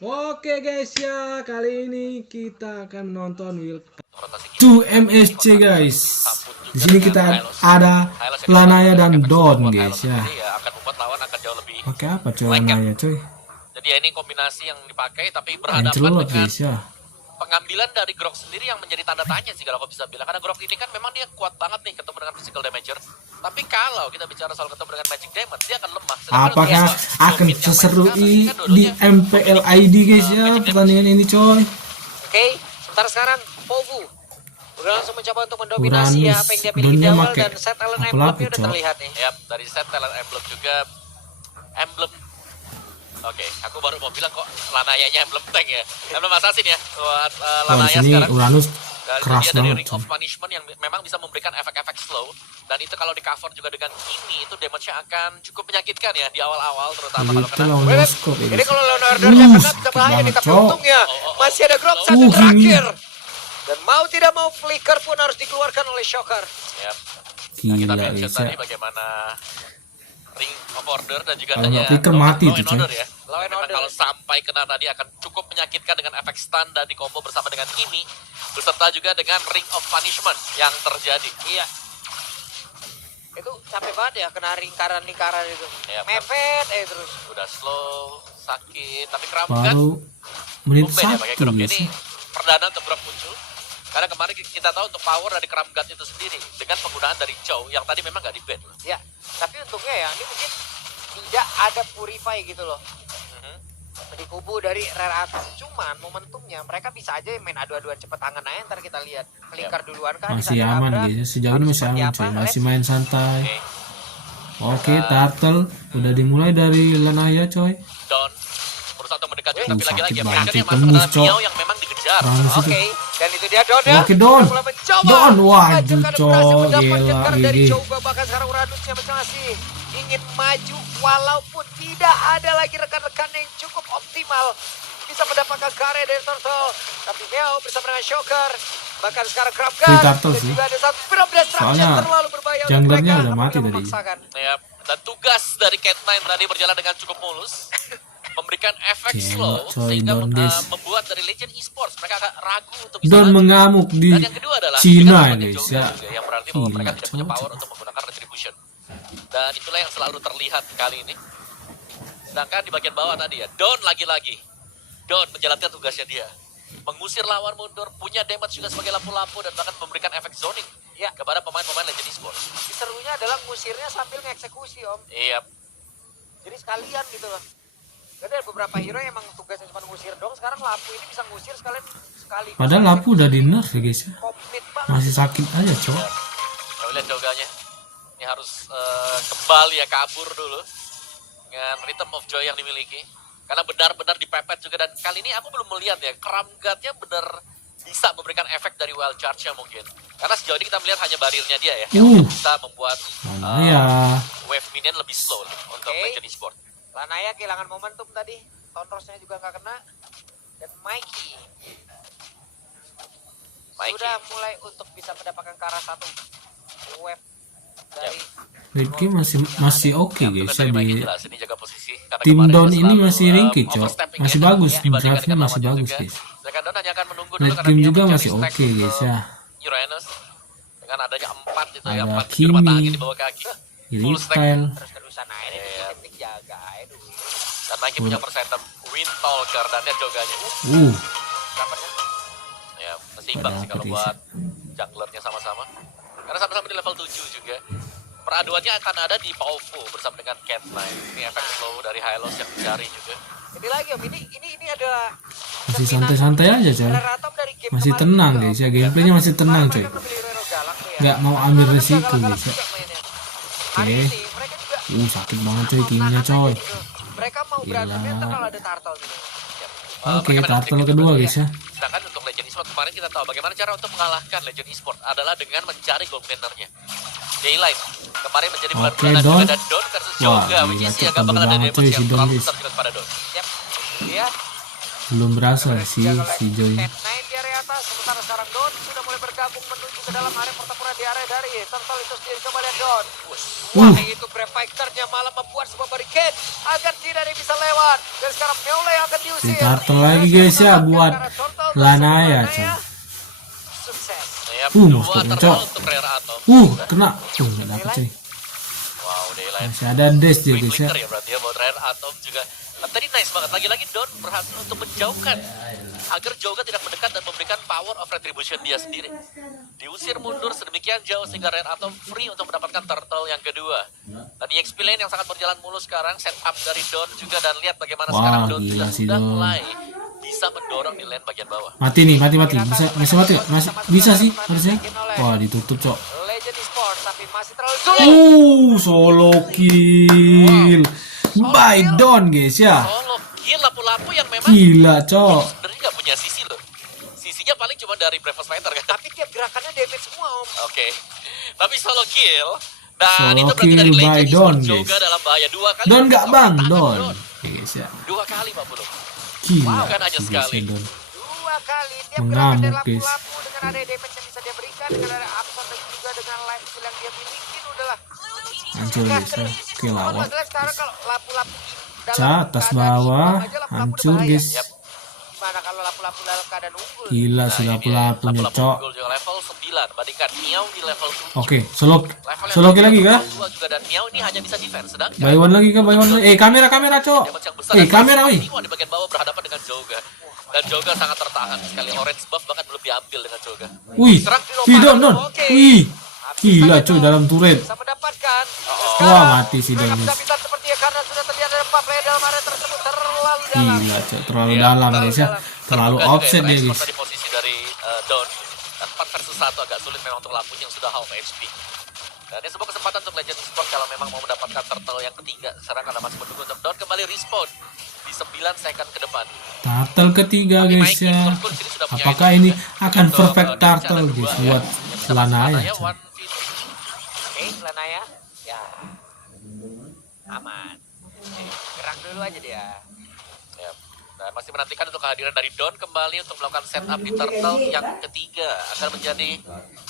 Oke guys ya, kali ini kita akan menonton Will 2 MSC guys. Di sini kita ada Lanaya dan Don guys ya. Pakai apa coy Lanaya coy? Jadi ya ini kombinasi yang dipakai tapi Ancelot berhadapan dengan guys ya. pengambilan dari Grok sendiri yang menjadi tanda tanya sih kalau aku bisa bilang. Karena Grok ini kan memang dia kuat banget nih ketemu dengan physical damager. Tapi kalau kita bicara soal ketemu dengan magic damage, dia akan lemah. Apakah akan seseru di MPL ID guys ya pertandingan ini coy? Oke, sementara sekarang Povu udah langsung mencoba untuk mendominasi Uranus, apa yang dia pilih di Donnya awal make dan set talent apa emblemnya laku, udah Cok? terlihat nih. Ya, dari set talent emblem juga emblem. Oke, aku baru mau bilang kok Lanayanya emblem tank ya. Emblem assassin ya buat Oh, di Lanaya sini sekarang. Uranus Dan keras dia dari banget. Ring of Punishment yang memang bisa memberikan efek-efek slow. Dan itu kalau di cover juga dengan ini, itu damage-nya akan cukup menyakitkan ya di awal-awal. Terutama kalau Itu kena. lawan Wait, Moskow ini. Ini kalau Leonardo-nya kena bisa bahaya nih, banget, tapi Cok. untungnya masih ada Grok satu gini. terakhir. Dan mau tidak mau flicker pun harus dikeluarkan oleh Shocker. Ya. Nah, kita Gila mention guys tadi ya. bagaimana Ring of Order dan juga Kalau tadi nggak flicker mati Law tuh, and coy. Order ya. Law and Memang Order. kalau sampai kena tadi akan cukup menyakitkan dengan efek stun dan di combo bersama dengan ini. Beserta juga dengan Ring of Punishment yang terjadi. Iya. Itu capek banget ya kena lingkaran-lingkaran itu. Iya, Mepet terus. Udah slow, sakit, tapi Kramgat Baru menit tumben ya pakai satu Grok. guys Ini ya. perdana untuk Grok muncul. Karena kemarin kita tahu untuk power dari Kramgat itu sendiri dengan penggunaan dari Chow yang tadi memang nggak di-ban. Ya, tapi untungnya ya ini mungkin tidak ada purify gitu loh. Di kubu dari Rare atas. Cuman momentumnya mereka bisa aja main adu-aduan cepet tangan aja ntar kita lihat. Flicker duluan kan. Masih dikasih aman nabrak. guys ya. Sejauh ini masih Seperti aman apa, coy. Les? Masih main santai. Oke. Oke, Turtle udah dimulai dari Lanaya coy. Don berusaha untuk mendekat juga, tapi lagi-lagi ya sakit mereka banget, yang masuk tembus, adalah Cok. Miao yang memang dikejar. Uranus itu. Oke, dan itu dia Don ya. Oke, Don. Mulai mencoba. Don, waduh, Menghancurkan Cok. berhasil mendapatkan Gila, karena dari GG. coba bahkan sekarang Uranusnya masih ingin maju walaupun tidak ada lagi rekan-rekan yang cukup optimal bisa mendapatkan karya dari Turtle. Tapi Miao bersama dengan Shocker. Bahkan sekarang Kramgat. Free Turtle Dan sih. juga ada satu Spirit Destruction Soalnya terlalu berbahaya untuk junglernya mereka. udah mati Apabila tadi. memaksakan. Ya, dan tugas dari Cat9 tadi berjalan dengan cukup mulus. Memberikan efek Gila, slow coy, sehingga Don Des. membuat dari Legend Esports mereka agak ragu untuk bisa Don maju. mengamuk di Dan yang kedua adalah Cina mereka guys juga ya. yang berarti bahwa Gila, mereka tidak punya Cok. power untuk menggunakan retribution. Dan itulah yang selalu terlihat kali ini. Sedangkan di bagian bawah tadi ya, Don lagi-lagi. Don menjalankan tugasnya dia. Mengusir lawan mundur, punya damage juga sebagai lampu-lampu dan bahkan memberikan efek zoning Ya. kepada pemain-pemain Legend Esports. Serunya adalah ngusirnya sambil ngeksekusi Om. Iya, Jadi sekalian gitu loh. Ada beberapa hero yang emang tugasnya cuma ngusir dong. Sekarang Lapu ini bisa ngusir sekalian sekali. Padahal Lapu udah di nerf ya guys ya. Komit banget. Masih sakit aja coy. kita lihat joganya. Ini harus kembali ya kabur dulu dengan Rhythm of Joy yang dimiliki. Karena benar-benar dipepet juga dan kali ini aku belum melihat ya Kramgatnya benar bisa memberikan efek dari wild charge-nya mungkin. Karena sejauh ini kita melihat hanya barilnya dia ya yang bisa membuat Ya. wave minion lebih slow untuk Oke. Legend Esports. Lanaya kehilangan momentum tadi. Tonrosnya juga nggak kena. Dan Mikey sudah mulai untuk bisa mendapatkan ke arah satu wave dari Ricky masih oke guys ya di jelas ini jaga posisi. Karena tim kemarin Don dia ini selalu, masih ringkih cok. overstepping Masih ya, bagus dibandingkan draftnya dengan masih lawannya bagus juga. guys. Sedangkan Don hanya akan menunggu dulu Late karena game dia juga mencari masih stack oke guys ya. Uranus dengan adanya 4 itu ya, Ada 4 bujur mata Kimi. angin di bawah kaki. Full stack. Style. terus-terusan aja nih Iya. teknik jaga aja dulu. Dan Nike punya persentem Wind Talker dan dia joganya. Berapa sih? Ya, seimbang sih kalau Dapat, buat junglernya sama-sama. Karena sama-sama di level 7 juga. Peraduannya akan ada di Pauvo bersama dengan Cat9. Ini efek slow dari Hylos yang dicari juga. Ini lagi Om, ini adalah Masih santai-santai aja coy. Reratom dari game Masih kemarin tenang juga, guys Om. ya. Gameplaynya masih tenang coy. Mereka memilih Reno Galak tuh ya. Nggak mau ambil Mereka resiko galak-galak guys ya. juga mainnya. Oke. Hari ini mereka juga Sakit banget coy mau timnya nahan aja coy. gitu. Mereka mau berantem Gila. ntar kalau ada turtle gitu. Oke, Mereka memang turtle sedikit kedua berbeda. guys ya. Sedangkan untuk Legend Esports kemarin kita tahu bagaimana cara untuk mengalahkan Legend Esports adalah dengan mencari gold laner-nya. Daylight kemarin menjadi bulan Oke, bulanan Don. juga dan Don versus Wah, Joga, which gila, is ya Cok, gak bakal ada banget, damage coy, yang si Don, terlalu guys. besar juga kepada Don. Yap. Lihat Belum berasa si Joy. Cat9 di area atas. Sementara sekarang Don sudah mulai bergabung menuju ke dalam area pertempuran di area dari Turtle itu sendiri. Coba lihat Don. Wah, itu Brave Fighter-nya malah membuat sebuah barricade agar tidak ada yang bisa lewat. Dan sekarang Meole yang akan diusir. Turtle lagi guys ya buat Lanaya, coy. Sukses. Dua Cok. turtle untuk Rare Atom. Kena. Nggak dapet cuy. Wow, Daylight. Masih ada dash dia guys ya. Flicker ya berarti ya buat Rare Atom juga. Tadi nice banget. Lagi-lagi Don berhasil untuk menjauhkan agar Joga tidak mendekat dan memberikan power of retribution dia sendiri. Diusir mundur sedemikian jauh sehingga Rare Atom free untuk mendapatkan turtle yang kedua. Dan EXP lane yang sangat berjalan mulus sekarang, setup dari Don juga, dan lihat bagaimana sekarang Don gila sih, sudah Don. mulai bisa mendorong di lane bagian bawah. Mati nih, mati. Bisa mati gak? Bisa sih harusnya. Wah, ditutup, Cok. Legend Esports tapi masih terlalu sulit. Solo kill. By Don guys ya. Solo kill lapu-lapu yang memang Gila, Cok. sebenarnya nggak punya sisi loh. Sisinya paling cuma dari Breakfast Fighter kan. Tapi tiap gerakannya damage semua om. Oke. Tapi solo kill. Dan Solo itu berarti kill dari by Legend Don, Esports guys. juga dalam bahaya 2 kali. Don nggak bang, Tangan Don. Guys ya. 2 kali Pak Bulu. Gila. Bukan hanya sih, sekali. guys ya, Don. 2 kali tiap Mengamuk, gerakan dari guys. lapu-lapu dengan ada damage yang bisa dia berikan, dengan ada absorb dan juga dengan life steal yang dia miliki, udahlah. Hancur guys ya. Oke lawak. Masalah sekarang kalau lapu-lapu Atas bawah hancur guys. Gimana kalau lapu-lapu dalam keadaan unggul? Gila sih lapu-lapunya, Cok. Unggul juga level 9. Bandingkan Miao di level 7. Oke, solo Level kill lagi kah? 2 juga, dan Miao ini hanya bisa defense. Sedangkan Buy one lagi kah? Buy one lagi. Kamera, Cok. damage yang besar, dan Kamera, wih. Siwa di bagian bawah berhadapan dengan Joga. Dan Joga sangat tertahan sekali. Orange buff bahkan belum diambil dengan Joga. Wih, Don. Wih, gila cuy dalam turret. Bisa mendapatkan. Wah, mati si Don. Bisa sepertinya karena sudah terlihat ada 4 player dalam area tersebut terlalu dalam. Gila cuy, terlalu dalam guys ya. Terlalu Terbuka juga offset ya, dia respon guys. tadi posisi dari Don. Dan 4 versus 1 agak sulit memang untuk lampunya yang sudah half HP. Dan ini sebuah kesempatan untuk Legend Esports kalau memang mau mendapatkan turtle yang ketiga. Sekarang karena masih menunggu untuk Don kembali respawn di 9 second ke depan. Turtle ketiga guys ya. Apakah ini akan perfect turtle guys buat Lanaya? Coy? Oke, Lanaya. Ya. Aman. Gerak dulu aja dia. Ya. Dan masih menantikan untuk kehadiran dari Don kembali untuk melakukan setup di turtle yang ketiga. Akan menjadi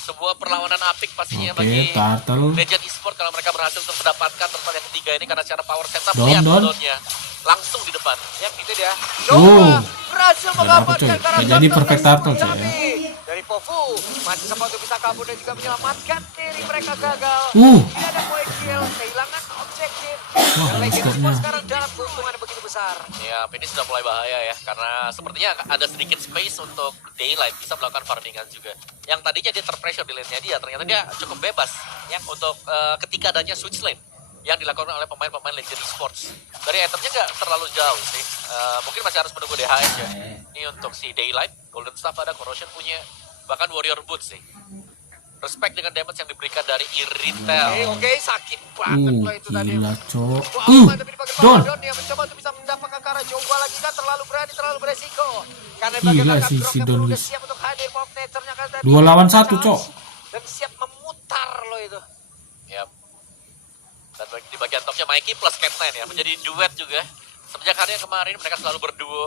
sebuah perlawanan apik pastinya Oke, bagi turtle. Legend Esports kalau mereka berhasil untuk mendapatkan turtle yang ketiga ini, karena secara power setup Don, lihat Don. Donnya langsung di depan. Yap, itu dia. Oh. Berhasil Nggak dapet, mengamankan coy. karakter Nggak jadi perfect turtle, coy, ya. Dari Pofu masih sempat untuk bisa kabur dan juga menyelamatkan diri mereka gagal. Tidak ada point kill, kehilangan objektif. Dan Legend stopnya. Esports sekarang dalam keuntungan yang begitu besar. Ya, ini sudah mulai bahaya ya, karena sepertinya ada sedikit space untuk Daylight bisa melakukan farmingan juga. Yang tadinya dia terpressure di lane-nya dia, ternyata dia cukup bebas ya untuk ketika adanya switch lane yang dilakukan oleh pemain-pemain Legend Esports. Dari itemnya nggak terlalu jauh sih, mungkin masih harus menunggu DHS ya. Ini untuk si Daylight, Golden Staff ada, Corrosion punya, bahkan Warrior Boots sih. Respect dengan damage yang diberikan dari Irritel. Oke, sakit banget loh itu tadi. Gila cok. Tapi di bagian bawah Don. Don yang mencoba untuk bisa mendapatkan ke arah Jowa lagi, kan terlalu berani, terlalu beresiko. Karena Gila bagaimana sih, si Don, udah guys. siap untuk hadir, Pop Nature-nya kan tadi. 2 lawan 1 cok. Dan siap memutar loh itu. Yap. Dan di bagian topnya Mikey plus Cat9 ya, menjadi duet juga. Semenjak hari yang kemarin mereka selalu berduo,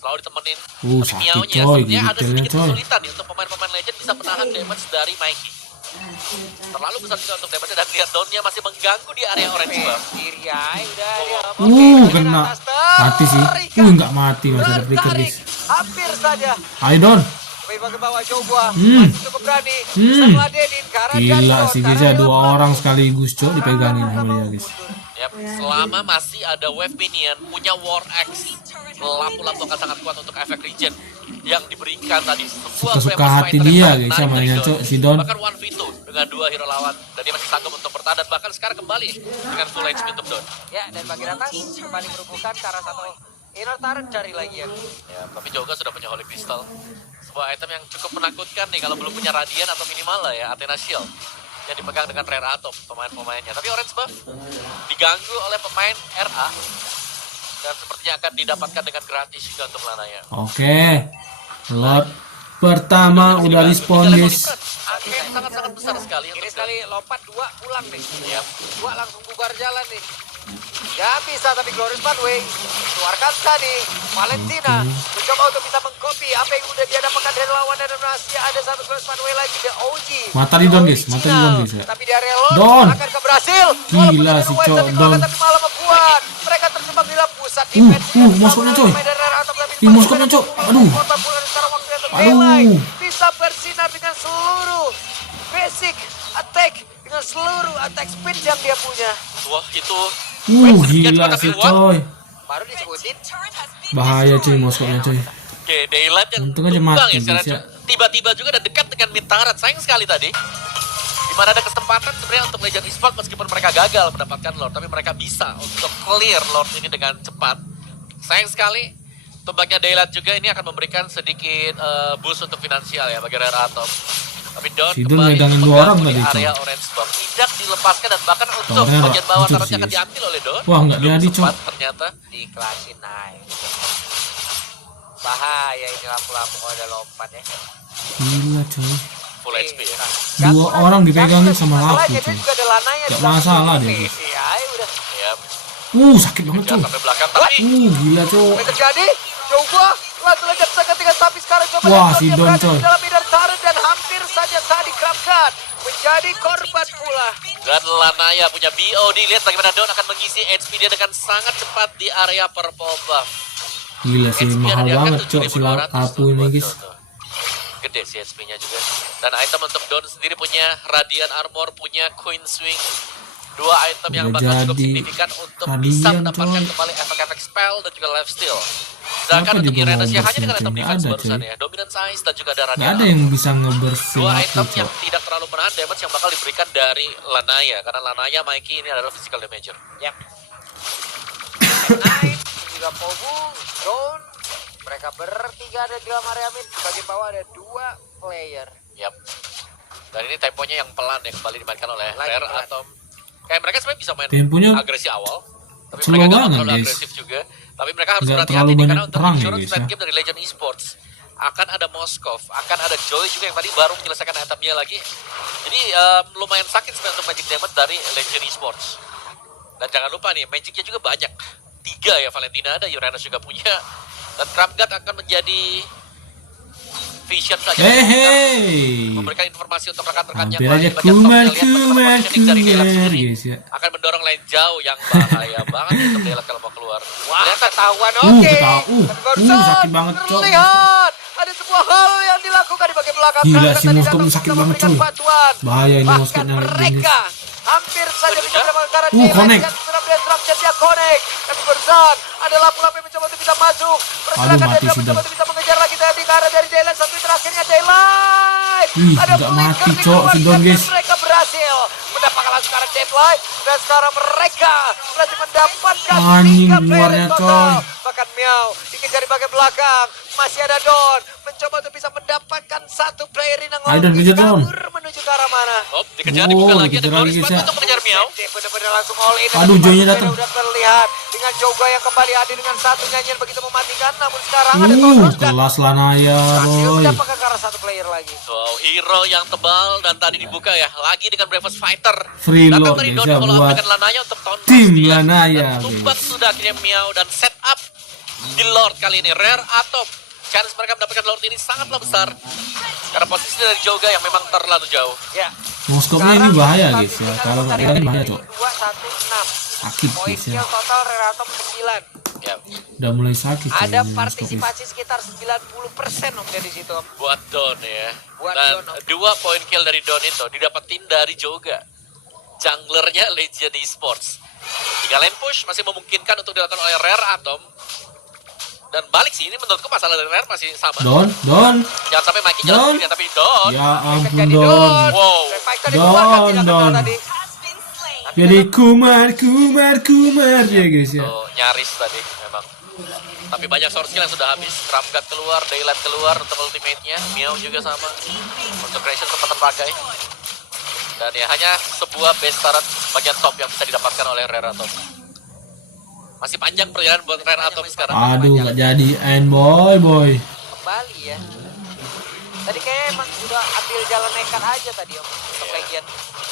selalu ditemenin. Tapi sakit, Miao-nya coy, sepertinya ada detailnya, sedikit coy. kesulitan nih untuk pemain-pemain Legend bisa menahan damage dari Mikey. Terlalu besar juga untuk damage, dan lihat down-nya masih mengganggu di area orange buff. Kiri ya, udah dia. Kena. Mati sih. Nggak mati, masih ada flicker guys. Hampir saja. Ayo Don. Coba ke bawah Jowa. Hmm. Masih cukup berani. Bisa ngeladenin karena Gila sih guys ya, 2 orang sekaligus cok dipegangin sama dia guys. Yap, selama masih ada wave minion punya War Axe, lampu-lampu akan sangat kuat untuk efek regen yang diberikan tadi. Sebuah Suka-suka famous hati fighter dia, yang guys, menarik sama dari yang Don. cok, si Don. Bahkan 1v2 dengan 2 hero lawan, dan dia masih sanggup untuk bertahan, dan bahkan sekarang kembali dengan full HP untuk Don. Ya, dan bagian atas kembali merubuhkan ke arah satu inner turret, cari lagi ya. Ya, tapi Joga sudah punya Holy Pistol, sebuah item yang cukup menakutkan nih kalau belum punya Radiant atau minimal lah ya Athena Shield yang dipegang dengan Rare Atom pemain-pemainnya. Tapi Orange Buff diganggu oleh pemain RA dan sepertinya akan didapatkan dengan gratis juga untuk Lanaya. Oke. Lot pertama udah respawn guys. Angka yang sangat-sangat besar sekali. Ini sekali lompat 2 pulang nih. Yap. 2 langsung bubar jalan nih. Gak bisa, tapi Glorious Pathway keluarkan tadi. Valentina mencoba untuk bisa mengcopy apa yang udah dia dapatkan dari lawan, dan masih ada satu Glorious Pathway lagi, The OG. Mata di Don guys, mata di Don guys ya. Tapi di area Lord Don. akan ke Brasil. Gila si Cok Don. Tapi malah membuat mereka terjebak di dalam pusat defense. Moskopnya coy. Moskopnya Cok. Aduh. Aduh. Bisa bersinar dengan seluruh basic attack, dengan seluruh attack speed yang dia punya. Wah, itu Gila si coy. Baru disebutin. Bahaya cuy Moskopnya coy. Oke, Daylight yang Untung aja tumbang mati, ya secara guys, ya. tiba-tiba juga dan dekat dengan Mintarat. Sayang sekali tadi. Dimana ada kesempatan sebenarnya untuk Legend Esports meskipun mereka gagal mendapatkan Lord, tapi mereka bisa untuk clear Lord ini dengan cepat. Sayang sekali. Tumbangnya Daylight juga ini akan memberikan sedikit boost untuk finansial ya bagi Rare Atom. Tapi Don Si Don kembali megangin 2 memegang orang di tadi, area Cok. Orange Bomb. Tidak dilepaskan dan bahkan untuk Towernya bagian bawah hancur turretnya sih, akan guys. diambil oleh Don. Wah, nggak Belum jadi, sempat Cok. ternyata. Diklasin naik. Bahaya ini lampu-lampu kalau ada lompat ya. Gila coy. Full HP ya. Dua orang dipegangin sama lampu Masalahnya dia coy. juga ada lananya. Gak masalah dia, guys. Ya udah. Ya, Sakit banget jangan coy. sampai belakang tapi Gila coy. Apa yang terjadi? Coba langsung seketika, tapi sekarang coba Wah, lihat si dia Don, berada coy. di dalam medan turret dan hampir saja tadi Kramkat menjadi korban pula. dan Lanaya punya BOD. Lihat bagaimana Don akan mengisi HP dia dengan sangat cepat di area purple buff. Gila sih, HP-nya mahal ada banget kan cok si 7.200 Apu tuh ini buat guys. Don tuh. Gede sih HP-nya juga. Dan item untuk Don sendiri punya Radiant Armor, punya Queen Swing. Dua item yang Udah bakal cukup jadi signifikan untuk Radiant, bisa mendapatkan coy. kembali efek-efek spell dan juga lifesteal. Sedangkan Siapa untuk di bawah Uranus ya hanya boxnya, dengan coy? item Nggak defense ada, barusan coy. ya. Dominant Size dan juga ada Gak Radiant ada Armor. yang bisa ngebersin Dua Apu item yang cok. tidak terlalu menahan damage yang bakal diberikan dari Lanaya. Karena Lanaya, Mikey ini adalah physical damager. Yap. Naik juga Pobu, Don. Mereka bertiga ada di dalam area mid. Di bagian bawah ada 2 player. Yap. Dan ini temponya yang pelan ya kembali dimainkan oleh Lagi Rare pelan. atau kayak mereka sebenarnya bisa main Temponya agresi awal, tapi slow mereka nggak banget, terlalu guys. agresif juga. Tapi mereka harus Nggak berhati-hati terlalu nih, banyak karena untuk perang ya, insurance guys, late ya. game dari Legend Esports akan ada Moskov, akan ada Joy juga yang tadi baru menyelesaikan itemnya lagi. Jadi lumayan sakit sebenarnya untuk magic damage dari Legend Esports. Dan jangan lupa nih, magicnya juga banyak. 3 ya, Valentina ada, Uranus juga punya. Dan Kramgat akan menjadi vision saja. Memberikan informasi untuk rekan-rekannya. Hampir aja Bagian top kita Kumar, lihat bagaimana positioning dari Daylight sendiri guys ya. akan mendorong lane jauh yang bahaya banget untuk Daylight kalau mau keluar. Wah, Ternyata ketahuan oke. ketahuan. Tapi barusan Sakit banget, Cok. terlihat ada sebuah hal yang dilakukan di bagian belakang. Gila, Kramkat si tadi Moskov datang sakit untuk banget, memberikan cuy. bantuan. Bahaya ini Bahkan Moskopnya mereka hampir saja bisa mendapatkan karena connect. Daylight yang sudah berdestruction, dia connect. Tapi barusan ada lampu-lampu yang mencoba untuk bisa masuk. Pergerakan mati dia si mencoba Don. untuk bisa mengejar lagi tadi ke arah dari Daylight. Satu terakhirnya Daylight. Ada nggak flicker mati, di Cok, luar si Don, dan guys. mereka berhasil mendapatkan langsung ke arah Daylight. Dan sekarang mereka berhasil mendapatkan Anjing, 3 player luarnya, total. coy. Bahkan Miao dikejar di bagian belakang. Masih ada Don mencoba untuk bisa mendapatkan 1 player yang Ayo, Don, kejar, Don. kabur menuju ke arah mana. oh, dikejar dibuka lagi ada dikejar lagi, Glorious guys, Path ya. untuk mengejar Miao. Dia benar-benar langsung all in. Aduh, Dan Joy-nya Batu datang. Udah terlihat dengan Joga yang kembali hadir dengan 1 nyanyian begitu mematikan. Namun sekarang ada Toros dan kelas Lanaya berhasil boy. mendapatkan ke arah 1 player lagi. Wow, hero yang tebal dan tadi dibuka ya lagi dengan Bravest Fighter. Free Datang load, dari guys, Don ya, follow up buat dengan Lanaya untuk tahun tim Lanaya, Tumbang guys. sudah akhirnya Miao dan set up di Lord kali ini. Rare atau chance mereka mendapatkan Lord ini sangatlah besar karena posisi dari Joga yang memang terlalu jauh. Ya. Moskopnya ini bahaya guys ya. Kalau nggak ini bahaya cok. 2-1-6. Sakit Poin guys ya. kill total Reratom 9. Ya, Udah mulai sakit. Ada kayaknya Moskop partisipasi sekitar 90% om dari situ om. buat Don ya. Buat Dan Don, Om. 2 poin kill dari Don itu didapetin dari Joga, junglernya Legend Esports. 3 lane push masih memungkinkan untuk dilakukan oleh Rare Atom. Dan balik sih, ini menurutku masalah dari Rare masih sama. Don. Jangan sampai Mikey jalan Don. sendirian, tapi Don. Ya ampun Jadi Don. Wow. Fighter dikeluarkan Don, tidak kenal Don. tadi. Jadi Kumar ya guys ya. Tuh, nyaris tadi memang. Tapi banyak source skill yang sudah habis. Kramgat keluar, Daylight keluar untuk ultimate-nya. Miao juga sama. Untuk Creation sempat terpakai. Dan ya hanya sebuah base turret bagian top yang bisa didapatkan oleh Rare Atom. Masih panjang perjalanan buat Rare Atom sekarang. Aduh nggak jadi end boy. Kembali ya. Tadi kayaknya emang udah ambil jalan nekat aja tadi om. Untuk Legion.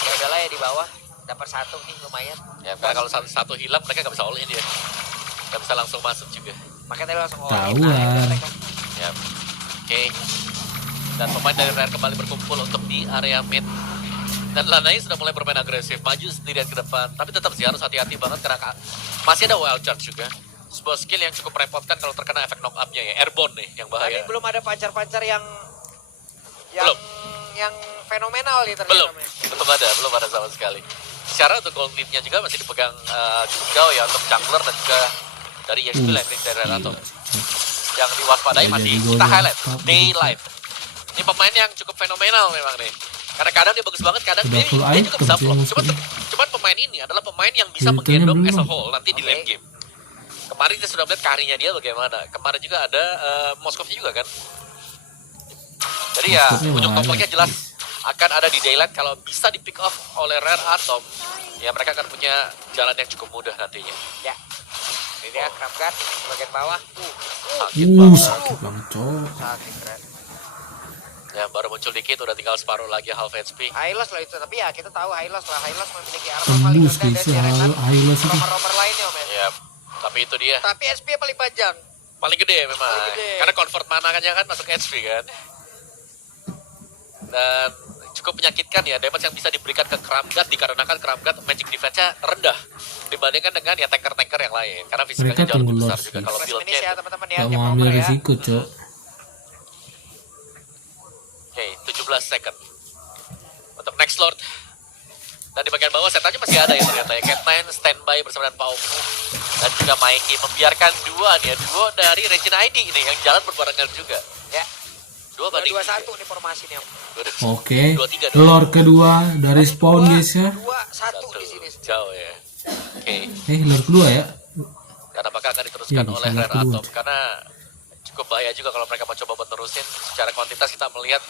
Ya udahlah ya di bawah. dapat satu nih lumayan. Ya, karena kalau satu hilang mereka nggak bisa all in ya. Nggak bisa langsung masuk juga. Makanya tadi langsung Tahuan. Ya, oke. Dan pemain dari Rare kembali berkumpul untuk di area mid. Dan Lanai sudah mulai bermain agresif, maju sendirian ke depan. Tapi tetap sih harus hati-hati banget karena masih ada wild charge juga. Sebuah skill yang cukup merepotkan kalau terkena efek knock up-nya ya. Airborne nih yang bahaya. Tapi belum ada pancar-pancar yang Belum. yang fenomenal nih ternyata. Belum ada sama sekali. Secara untuk gold lead-nya juga masih dipegang cukup jauh ya untuk jungler dan juga dari EXP landing dari Rerato. Yang diwaspadai masih kita highlight, Daylight. Ini pemain yang cukup fenomenal memang nih. Karena kadang dia bagus banget, kadang dia juga bisa vlog. Cuman pemain ini adalah pemain yang bisa menggendong as a whole nanti di late game. Kemarin kita sudah melihat karirnya dia bagaimana. Kemarin juga ada Moskovnya juga kan. Jadi ya ujung tombaknya jelas akan ada di Daylight. Kalau bisa di pick off oleh Rare Atom, ya mereka akan punya jalan yang cukup mudah nantinya. Ya. Ini dia Krabgat bagian bawah. Sakit banget cok. Sakit keren. Ya baru muncul dikit, udah tinggal separuh lagi half HP. Hylos lah itu, tapi ya kita tahu Hylos memiliki armor paling Tembus rendah guys dari ya. deretan Hylos itu. romer lainnya men. Ya, tapi itu dia. Tapi SP paling panjang. Paling gede memang. Paling gede. Karena convert mana kan masuk HP kan. Dan cukup menyakitkan ya damage yang bisa diberikan ke Krabgat dikarenakan Krabgat magic defense-nya rendah dibandingkan dengan ya tanker-tanker yang lain. Karena fisikanya Mereka jauh lebih tunggu besar Lord juga sih. kalau First build-nya. finish ya teman-teman ya. Gak tiap mau romer ambil ya. risiko cok. Oke, 17 second. Untuk next Lord. Dan di bagian bawah setanya masih ada ya ternyata ya. Cat9 standby bersama dengan Paufu. Dan juga Mikey membiarkan duo dari Regina ID ini yang jalan berbarengan juga. Ya. 2-1 nih formasi nih. Oke. Lord kedua dari spawn guys ya. 2-1 di sini. Jauh ya. Oke. Lord kedua ya. Dan apakah akan diteruskan Iya, oleh bisa Rare kedua. Atom? Karena cukup bahaya juga kalau mereka mencoba buat terusin. Secara kuantitas kita melihat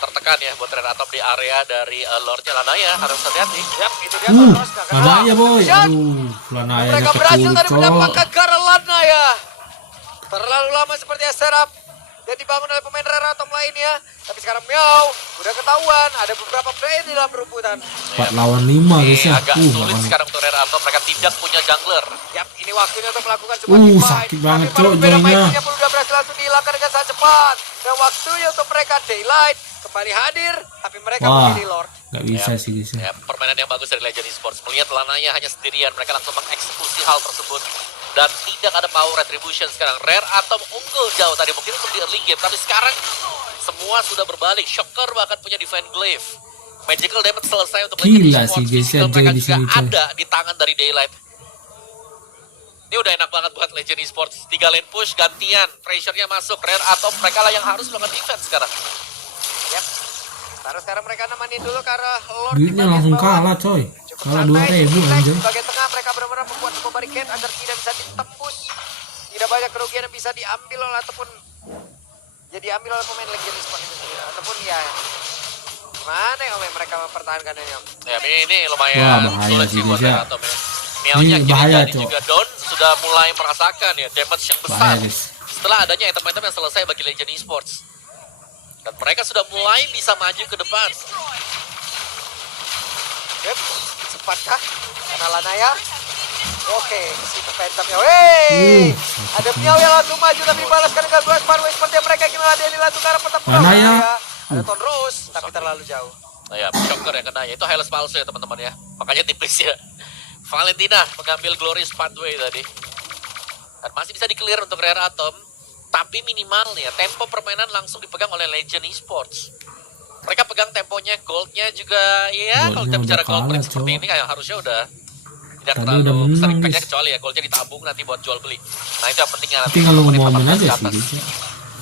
tertekan ya buat Rare Atom di area dari Lordnya Lanaya. Harus hati-hati. Yap, itu dia terus. Lanaya boy. Aduh, Lanaya Mereka berhasil tadi cok. mendapatkan Gara Lanaya. Terlalu lama seperti setup dan dibangun oleh pemain Rare Atom lainnya. Tapi sekarang Meow udah ketahuan ada beberapa player di dalam perebutan. 4 lawan 5 guys ya. Agak sulit Bahkan- sekarang untuk Rare Atom. Mereka tidak punya jungler. Yap, ini waktunya untuk melakukan sebuah team fight. sakit banget, Tapi Cok, berbeda joinnya. Mikey-nya pun udah berhasil langsung dihilangkan dengan sangat cepat. Dan waktunya untuk mereka Daylight kembali hadir, tapi mereka Wah, memilih Lord. gak bisa sih guys ya. Ya, permainan yang bagus dari Legend Esports. Melihat Lanaya hanya sendirian, mereka langsung mengeksekusi hal tersebut. Dan tidak ada power retribution sekarang. Rare Atom unggul jauh tadi mungkin untuk di early game. Tapi sekarang semua sudah berbalik. Shocker bahkan punya Divine Glaive. Magical damage selesai untuk Legend Gila Esports. sih, guys, Physical ya, mereka Joy di juga sini, coy. ada di tangan dari Daylight. Ini udah enak banget buat Legend Esports. 3 lane push, gantian. Pressure-nya masuk. Rare Atom mereka lah yang harus melakukan defense sekarang. Yap. Taruh sekarang mereka nemanin dulu ke arah Lord. Duitnya di bagian langsung bawah. kalah coy. Cukup Kalah santai, 2.000 relax. anjay. Di bagian tengah mereka benar-benar membuat sebuah barricade agar tidak bisa ditembus. Tidak banyak kerugian yang bisa diambil oleh ataupun ya diambil oleh pemain Legend Esports itu sendiri. Ataupun ya gimana ya Om, mereka mempertahankan ini Om. Ya, ini Wah, lumayan bahaya sulit sih, sih buat guys, ya. Rare Atom ya. Meownya Ini kiri bahaya, jadi Cok. juga Don sudah mulai merasakan ya damage yang besar. Bahaya guys. Setelah adanya item-item yang selesai bagi Legend Esports. Dan mereka sudah mulai bisa maju ke depan. Yep. Sepatkah? Karena Lanaya. Oke, situ Phantomnya. Wey! Ada Meow yang langsung maju tapi dibalaskan dengan dua Sparway seperti yang mereka ingin ladeni langsung ke arah pertempuran. Lanaya. Ada Ton Rose, tapi terlalu jauh. Nah ya, Shocker yang kena ya. Itu Hylos palsu ya teman-teman ya. Makanya tipis ya. Valentina mengambil Glorious Pathway tadi. Dan masih bisa di-clear untuk Rare Atom. Tapi minimal ya, tempo permainan langsung dipegang oleh Legend Esports. Mereka pegang temponya, goldnya juga ya. Kalau kita Goldnya bicara udah gold kalah, seperti Cok. ini kayak harusnya udah tidak Tadi terlalu udah menang, besar guys. impact-nya, kecuali ya goldnya ditabung nanti buat jual beli. Nah itu yang pentingnya nanti. Tapi kalau menit momen 14 aja ke sih atas. guys ya.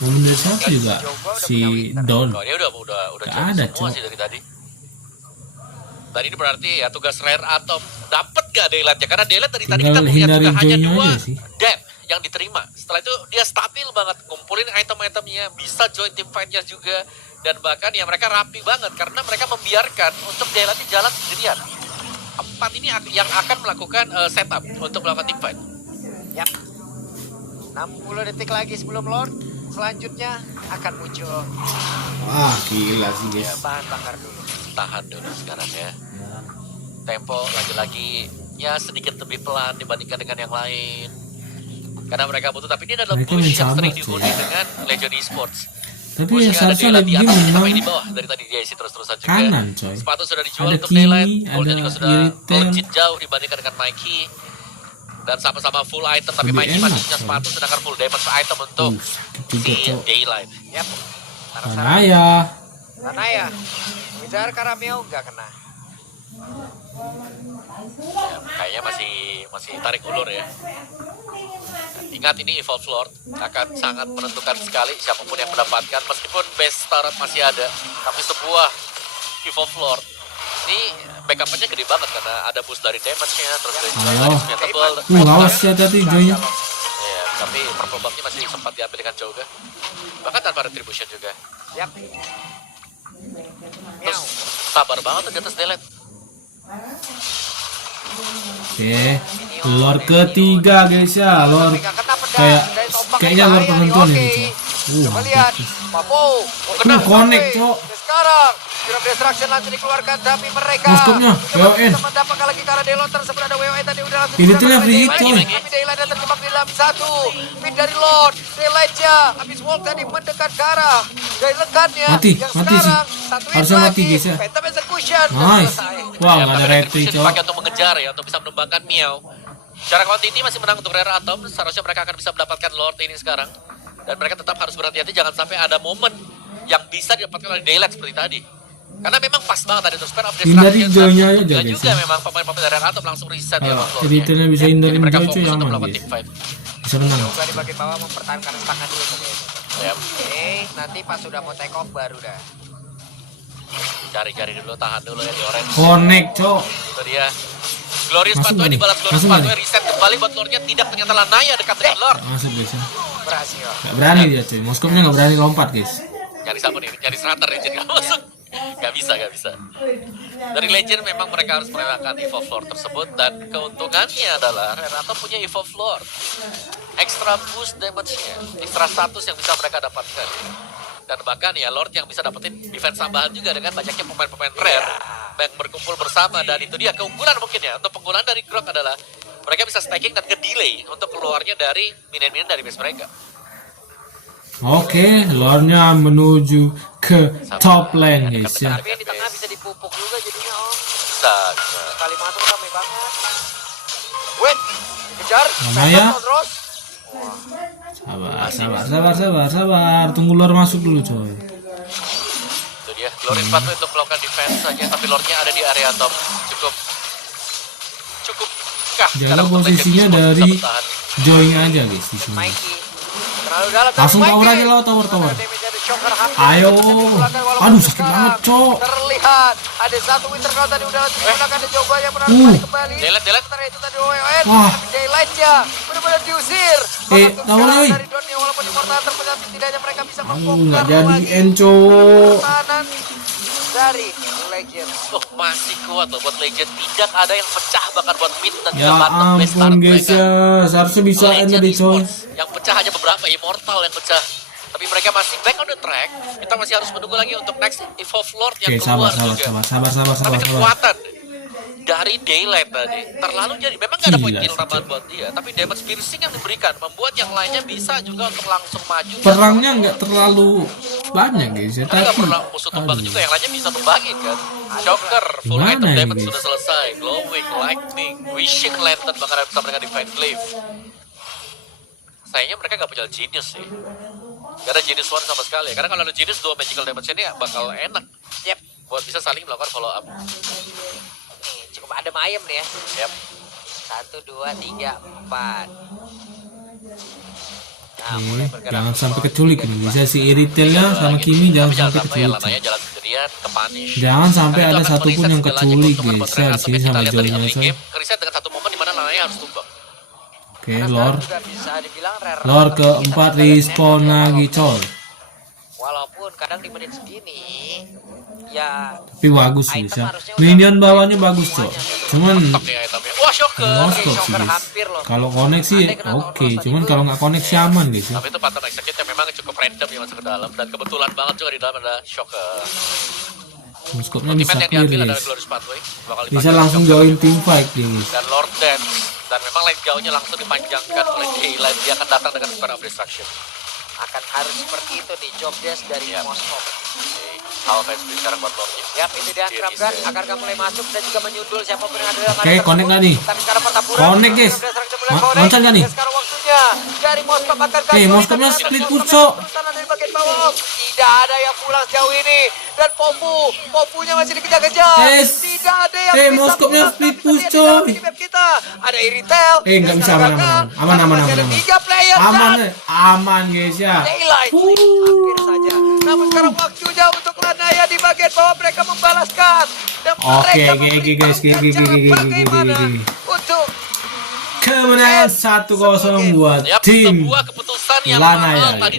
Momen dari siapa juga si Don. Oh, dia udah Gak jauh ada, semua Cok. sih dari tadi. Tadi ini berarti ya tugas Rare Atom dapat gak Daylight-nya? Karena Daylight dari tadi kita Tinggal melihat hindari juga hanya joy-nya 2 aja sih. dead yang diterima. Setelah itu dia stabil banget, ngumpulin item-itemnya, bisa join team fight-nya juga. Dan bahkan ya mereka rapi banget karena mereka membiarkan untuk Daylight jalan sendirian. 4 ini yang akan melakukan setup untuk melakukan team fight. Yap. 60 detik lagi sebelum Lord selanjutnya akan muncul. Wah gila sih guys. Bahan bakar dulu. Tahan dulu sekarang ya. tempo lagi-lagi ya sedikit lebih pelan dibandingkan dengan yang lain. Karena mereka butuh, tapi ini adalah Mereka push yang mencabar, sering cuy. dihuni dengan Legion Esports. Tapi Push ya yang ada seharusnya Daylight lagi di atas, memang sama di bawah dari tadi dia isi terus-terusan juga. kanan, coy. Sepatu sudah dijual Ada untuk Kimi, Daylight, goldnya ada juga sudah Iritel. melejit jauh dibandingkan dengan Mikey. Dan sama-sama full item, tapi Lebih Mikey enak, masih punya coy. sepatu sedangkan full damage item untuk Juga, si coy. Daylight. Yap. Lanaya. Lanaya. Ngejar Karamiao nggak kena. Ya, kayaknya masih tarik ulur ya. Ingat ini Evolve Lord akan sangat menentukan sekali siapapun yang mendapatkan, meskipun base turret masih ada, tapi sebuah Evolve Lord ini backup-nya gede banget karena ada boost dari damage-nya, terus dari Ayo. punya tebal. Awas hati-hati Joy-nya. Ya, tapi purple buff-nya masih sempat diambil dengan Joga. Bahkan tanpa retribution juga. Yap. Terus sabar banget tuh di atas Daylight. Oke, lore ketiga guys ya, lore kayaknya lore penentuan ini. Coba lihat, Papo. Connect, Cok. Sekarang Serum Destruction langsung dikeluarkan, tapi mereka Moskopnya, WON. bisa mendapatkan lagi karena Delon tersebut ada WON tadi udah langsung Ini tuh diserang yang free oleh hit, Daylight. coy. Tapi Daylight ada terjebak di dalam satu pin dari Lord. Daylight-nya habis walk tadi mendekat ke arah dari rekannya Mati, yang mati sih. sekarang satu hit Harusnya lagi. mati, guys, ya. Phantom Execution dan Nice. selesai. Wah, Ya, nggak ada tapi retri, retribution Cok. dipakai untuk mengejar ya, untuk bisa menumbangkan Miao. Secara quantity masih menang untuk Rare Atom, seharusnya mereka akan bisa mendapatkan Lord ini sekarang. Dan mereka tetap harus berhati-hati, jangan sampai ada momen yang bisa didapatkan oleh Daylight seperti tadi. Karena memang pas banget tadi untuk Spare of Hindari Destruction. Joy-nya aja, Dan guys, juga ya. memang pemain-pemain dari Rare Atom langsung reset ya Kalau Lord-nya. editornya bisa hindarin Jadi mereka Joy, fokus cuy, untuk aman melakukan guys. team fight. Bisa menang. Juga di bagian bawah mempertahankan setengah dulu tadi. Ya, Oke, nanti pas sudah mau take off baru dah. cari-cari dulu, tahan dulu ya di orange. Connect, Cok. Itu dia. Glorious Masuk Pathway balik, dibalas Glorious masuk Pathway, balik. reset kembali buat Lordnya, tidak ternyata Lanaya dekat dengan Lord. Masuk guys ya. Berhasil. Gak berani dia cuy. Moskopnya gak berani lompat guys. Nyari siapa nih? Nyari Strater Legend gak masuk. Gak bisa. Dari Legend memang mereka harus merelakan Evolve Lord tersebut, dan keuntungannya adalah Renato punya Evolve Lord. Extra boost damage-nya, extra status yang bisa mereka dapatkan. Dan bahkan ya Lord yang bisa dapetin defense tambahan juga dengan banyaknya pemain-pemain rare yang berkumpul bersama, dan itu dia keunggulan mungkin ya. Untuk penggunaan dari Grok adalah mereka bisa stacking dan ke-delay untuk keluarnya dari minion-minion dari base mereka. Oke, lore-nya menuju ke top lane guys ya. Tapi yang di tengah bisa dipupuk juga jadinya om. Bisa. Kali masuk ramai banget. Wait, dikejar. Namanya? Phantom terus. Sabar. Tunggu lore masuk dulu coy. Itu dia, Glorious Pathway untuk melakukan defense saja, tapi Lordnya ada di area top. Cukup kah? Jaga Karena untuk posisinya Legend dari bisa bertahan. join aja guys di sini. Mikey. Terlalu dalam. Langsung dari tower Mikey. aja lo, tower. Damage dari Shocker hampir Ayo. bisa dipulangkan, walaupun Aduh, sakit sekarang banget, Cok. Terlihat ada satu Winter Crown tadi udah digunakan, ada Joga yang menarik kembali. Daylight. Sementara itu tadi OEN. Wah. Daylight-nya benar-benar diusir. tower, yoi. Dari Donnya walaupun Immortal terpecah, setidaknya mereka bisa Aduh, membongkar nggak jadi lagi enco. pertahanan dari Legend. Oh, masih kuat loh buat Legend. Tidak ada yang pecah bahkan buat mid dan Ya juga bottom base ampun start guys mereka. ya, seharusnya bisa Legend enak deh coy. Esports. Yang pecah hanya beberapa, Immortal yang pecah. Tapi mereka masih back on the track. Kita masih harus menunggu lagi untuk next Evolve Lord yang Oke, keluar sabar. juga. Tapi kekuatan dari Daylight tadi terlalu jadi, memang gak ada Gila poin kill sih, tambahan buat dia, tapi damage piercing yang diberikan membuat yang lainnya bisa juga untuk langsung maju. Perangnya nggak terlalu banyak guys ya, Karena nggak tapi pernah musuh tumbang aduh. juga, yang lainnya bisa tumbangin kan. Shocker, full Gimana item ini, damage guys? sudah selesai. Glowing, lightning, wishing lantern bahkan bersama dengan divine glaive. Sayangnya mereka gak punya genius sih. Gak ada genius one sama sekali. Karena kalau ada genius, dua magical damage ini bakal enak. Yep. Buat bisa saling melakukan follow up. Nih, cukup adem ayem nih ya. Yep. 1, 2, 3, 4. Nah, Oke, mulai bergerak jangan ke sampai bawah. keculik nih. Bisa si Iritelnya sama Kimi jangan Tapi sampai ya, keculik. Lananya jalan sendirian ke punish. Jangan sampai Karena itu ada akan satupun mereset yang segalanya keculik keuntungan guys buat ya Renato di sini yang kita sama lihat dari joinnya early coy. game. Reset dengan satu momen dimana Lananya harus tumbang. Oke, Karena lore. juga bisa dibilang rare. Lore Tapi keempat kita bisa respawn lihat lagi ya, coy. Walaupun kadang di menit segini ya Tapi bagus sih bisa. Minion bawahnya bagus coy. Cuman Tok ya itemnya. Wah, shocker. Moskop sih Shocker guys. hampir loh. Kalau connect sih oke, cuman kalau nggak connect sih aman guys ya. Tapi itu pattern execute yang memang cukup random yang masuk ke dalam, dan kebetulan banget juga di dalam ada shocker. Skopnya bisa Ultimate yang clear diambil adalah guys. Glorious Pathway. Bakal Bisa dipakai langsung oleh join Shocker team fight guys. dan Lord Dance. Dan memang lane jauhnya langsung dipanjangkan oleh Daylight. Dia akan datang dengan Square of Destruction. Akan harus seperti itu nih job desk dari Iya. Moskov. Halfway speed sekarang buat Lordnya. Yap, ini diancamkan akan mulai masuk dan juga menyundul siapapun yang ada dalam Oke, connect nggak nih? Tapi sekarang pertempuran. Connect, guys. Loncat nggak nih? Sekarang waktunya dari Moskov akan Moskopnya split push, Cok. dari bagian bawah. Tidak ada yang pulang sejauh ini dan Popu-nya masih dikejar-kejar. Yes. Tidak ada yang bisa Moskopnya pulang, split tapi push, terlihat di dalam Cok. minimap kita. Ada Iritel. Nggak bisa, aman. Masih ada 3 player dan Aman guys ya. Daylight. Akhir saja. Namun sekarang waktunya untuk Lanaya di bagian bawah mereka membalaskan. Dan Oke, mereka guys, bagaimana untuk kemenangan 1-0 buat Yap, tim sebuah keputusan yang Lanaya. mahal tadi